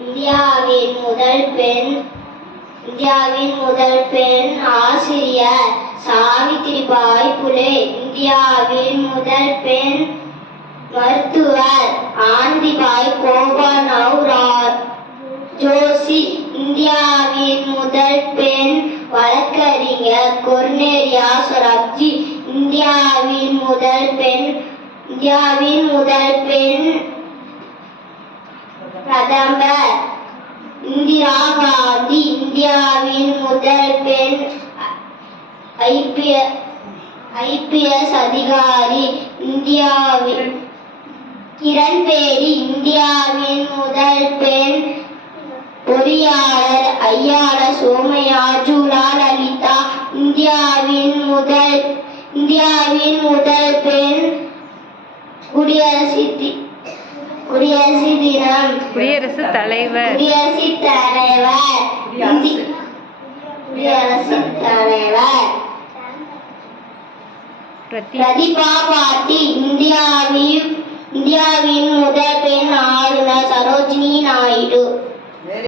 இந்தியாவின் முதல் பெண் ஆசிரியர் சாவித்ரிபாய் புலே. இந்தியாவின் முதல் பெண் மருத்துவர் ஆனந்திபாய் கோபானவ் ஜோஷி. இந்தியாவின் முதல் பெண் வழக்கறிஞர் கொர்னேலியா சொராப்ஜி. இந்தியாவின் முதல் பெண் பிரதமர் இந்திரா காந்தி. இந்தியாவின் முதல் பெண் ஐபிஎஸ் அதிகாரி இந்தியாவின் கிரண் பேடி. இந்தியாவின் முதல் பெண் பொறியாளர் ஐயால சோமையா ஜூலா லலிதா. இந்தியாவின் முதல் பெண் குடியரசுத் தலைவர் பிரதிபா பாட்டீல். இந்தியாவின்